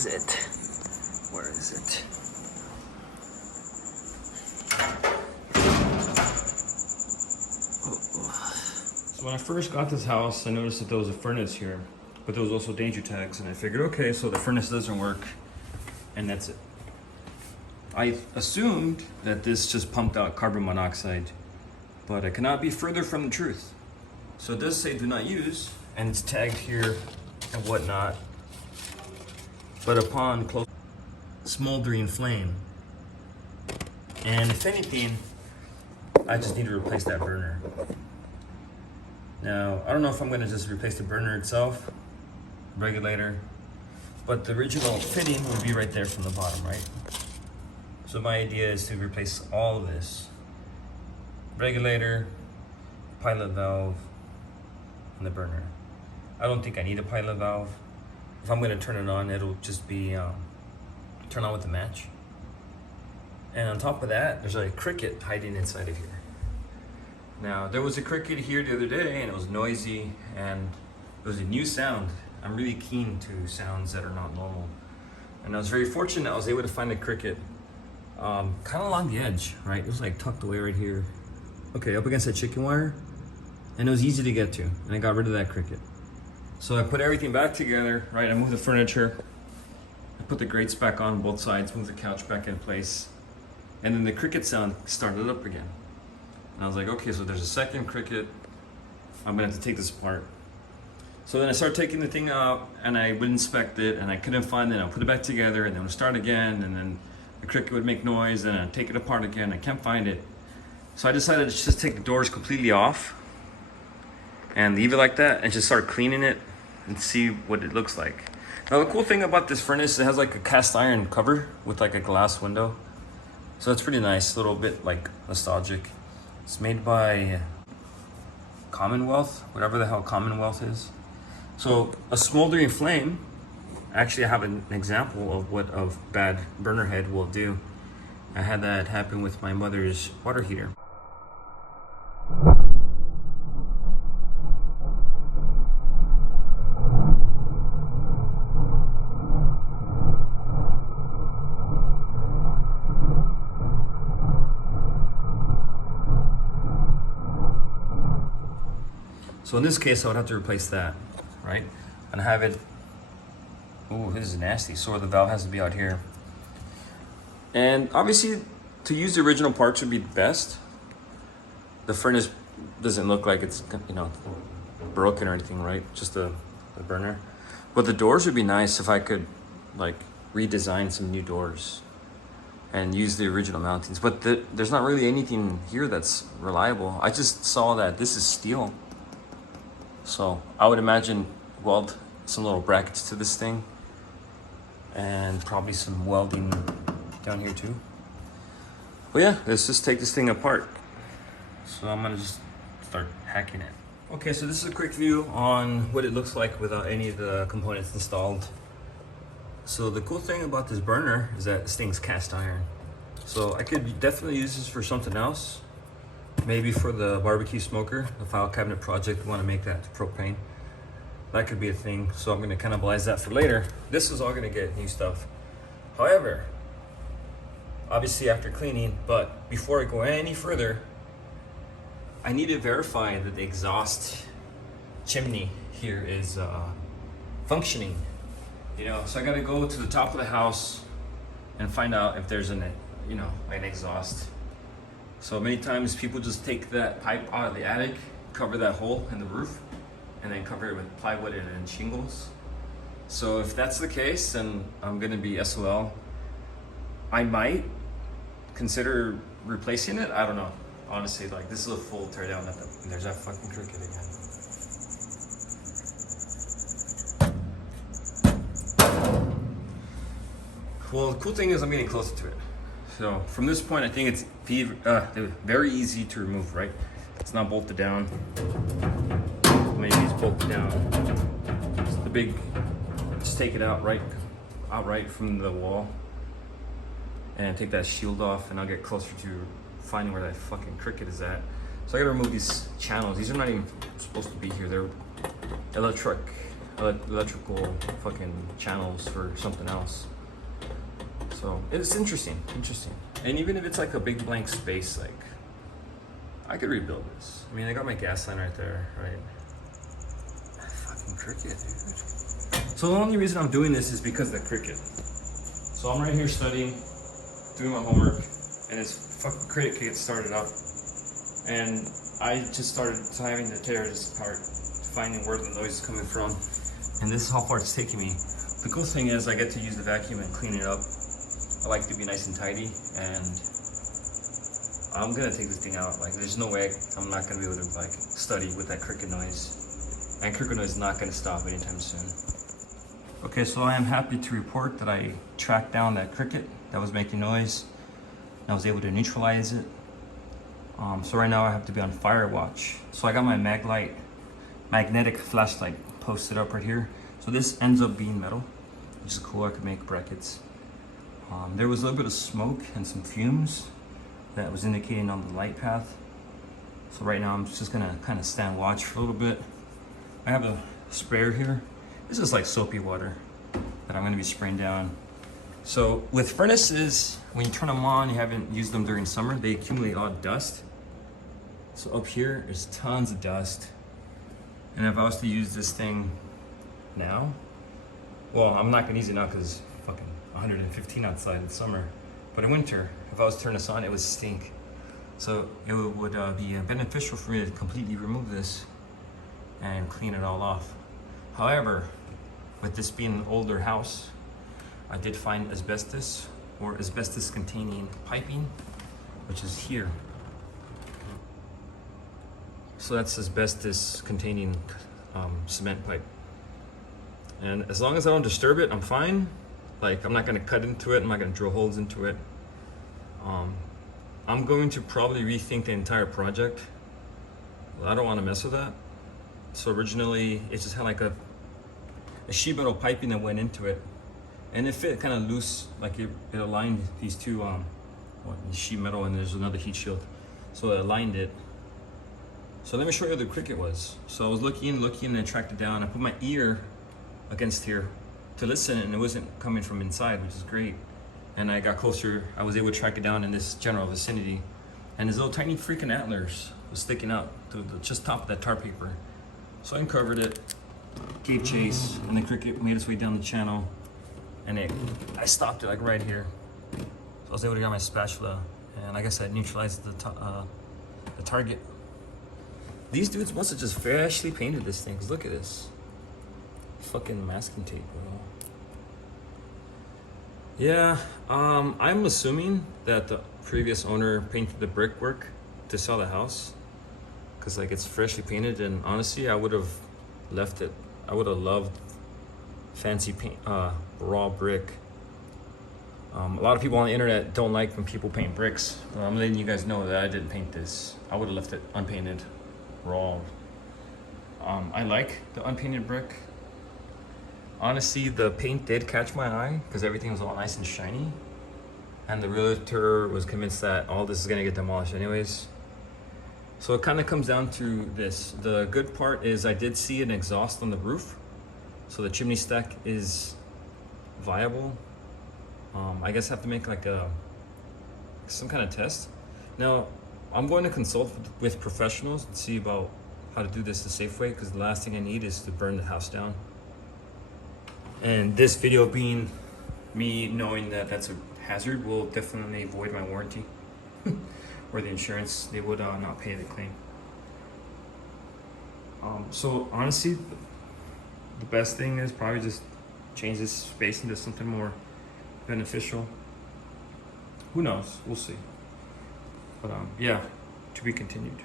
is it? Where is it? So when I first got this house, I noticed that there was a furnace here, but there was also danger tags, and I figured, okay, so the furnace doesn't work, and that's it. I assumed that this just pumped out carbon monoxide, but I cannot be further from the truth. So it does say do not use, and it's tagged here and whatnot, but upon close, smoldering flame. And if anything, I just need to replace that burner. Now, I don't know if I'm gonna just replace the burner itself, regulator, but the original fitting would be right there from the bottom, right? So my idea is to replace all of this. Regulator, pilot valve, and the burner. I don't think I need a pilot valve. If I'm gonna turn it on, it'll just be turn on with the match. And on top of that, there's a cricket hiding inside of here. Now, there was a cricket here the other day, and it was noisy, and it was a new sound. I'm really keen to sounds that are not normal. And I was very fortunate I was able to find a cricket kind of along the edge, right? It was like tucked away right here. Okay, up against that chicken wire, and it was easy to get to, and I got rid of that cricket. So I put everything back together, right? I moved the furniture, I put the grates back on both sides, moved the couch back in place, and then the cricket sound started up again. And I was like, okay, so there's a second cricket. I'm gonna have to take this apart. So then I started taking the thing out, and I would inspect it, and I couldn't find it. I'll put it back together, and then we'll start again, and then the cricket would make noise, and I'd take it apart again. I can't find it. So I decided to just take the doors completely off and leave it like that, and just start cleaning it and see what it looks like. Now the cool thing about this furnace, it has like a cast iron cover with like a glass window. So it's pretty nice, a little bit like nostalgic. It's made by Commonwealth, whatever the hell Commonwealth is. So a smoldering flame, actually I have an example of what a bad burner head will do. I had that happen with my mother's water heater. So in this case, I would have to replace that, right? And have it, ooh, this is nasty. So the valve has to be out here. And obviously, to use the original parts would be best. The furnace doesn't look like it's, you know, broken or anything, right? Just the burner. But the doors would be nice if I could, like, redesign some new doors and use the original mountings. But there's not really anything here that's reliable. I just saw that this is steel. So I would imagine weld some little brackets to this thing, and probably some welding down here too. But yeah, let's just take this thing apart. So I'm gonna just start hacking it. Okay, so this is a quick view on what it looks like without any of the components installed. So the cool thing about this burner is that this thing's cast iron. So I could definitely use this for something else. Maybe for the barbecue smoker, the file cabinet project, we want to make that to propane. That could be a thing, so I'm going to cannibalize that for later. This is all going to get new stuff. However, obviously after cleaning, but before I go any further, I need to verify that the exhaust chimney here is functioning. You know, so I got to go to the top of the house and find out if there's an exhaust. So many times people just take that pipe out of the attic, cover that hole in the roof, and then cover it with plywood and shingles. So if that's the case, then I'm gonna be SOL. I might consider replacing it. I don't know. Honestly, like, this is a full teardown. And there's that fucking cricket again. Well, the cool thing is I'm getting closer to it. So from this point, I think it's very easy to remove, right? It's not bolted down. Maybe it's bolted down. Just take it outright from the wall, and take that shield off, and I'll get closer to finding where that fucking cricket is at. So I gotta remove these channels. These are not even supposed to be here. They're electric electrical fucking channels for something else. So it's interesting. And even if it's like a big blank space, like I could rebuild this. I mean, I got my gas line right there, right? Fucking cricket, dude. So the only reason I'm doing this is because of the cricket. So I'm right here studying, doing my homework, and this fucking cricket gets started up. And I just started having to tear this apart, finding where the noise is coming from. And this is how far it's taking me. The cool thing is I get to use the vacuum and clean it up. I like to be nice and tidy, and I'm gonna take this thing out. Like, there's no way I'm not gonna be able to like study with that cricket noise. And cricket noise is not gonna stop anytime soon. Okay, so I am happy to report that I tracked down that cricket that was making noise. And I was able to neutralize it. So right now I have to be on fire watch. So I got my magnetic flashlight posted up right here. So this ends up being metal, which is cool. I could make brackets. There was a little bit of smoke and some fumes that was indicating on the light path. So right now I'm just gonna kind of stand watch for a little bit. I have a sprayer here. This is like soapy water that I'm gonna be spraying down. So with furnaces, when you turn them on, you haven't used them during summer, they accumulate a lot of dust. So up here, there's tons of dust. And if I was to use this thing now, well, I'm not gonna use it now because it's fucking 115 outside in summer. But in winter, if I was to turn this on, it would stink. So it would be beneficial for me to completely remove this and clean it all off. However, with this being an older house, I did find asbestos or asbestos containing piping, which is here. So that's asbestos containing cement pipe. And as long as I don't disturb it, I'm fine. Like, I'm not gonna cut into it, I'm not gonna drill holes into it. I'm going to probably rethink the entire project. I don't wanna mess with that. So originally, it just had like a sheet metal piping that went into it. And it fit kind of loose, like it aligned these two, sheet metal, and there's another heat shield. So it aligned it. So let me show you where the cricket was. So I was looking, and I tracked it down. I put my ear against here to listen, and it wasn't coming from inside, which is great. And I got closer, I was able to track it down in this general vicinity. And his little tiny freaking antlers was sticking out to the just top of that tar paper. So I uncovered it, gave chase, and the cricket made its way down the channel. And I stopped it like right here. So I was able to get my spatula, and like I said, neutralized the target. These dudes must have just freshly painted this thing, 'cause look at this. Fucking masking tape, bro. Yeah, I'm assuming that the previous owner painted the brickwork to sell the house, 'cause like it's freshly painted, and honestly, I would have left it. I would have loved fancy paint, raw brick. A lot of people on the internet don't like when people paint bricks. I'm letting you guys know that I didn't paint this. I would have left it unpainted, raw. I like the unpainted brick. Honestly, the paint did catch my eye because everything was all nice and shiny. And the realtor was convinced that all this is gonna get demolished anyways. So it kind of comes down to this. The good part is I did see an exhaust on the roof. So the chimney stack is viable. I guess I have to make like some kind of test. Now, I'm going to consult with professionals and see about how to do this the safe way, because the last thing I need is to burn the house down. And this video being me knowing that that's a hazard will definitely void my warranty or the insurance. They would not pay the claim. So honestly, the best thing is probably just change this space into something more beneficial. Who knows? We'll see. But yeah, to be continued.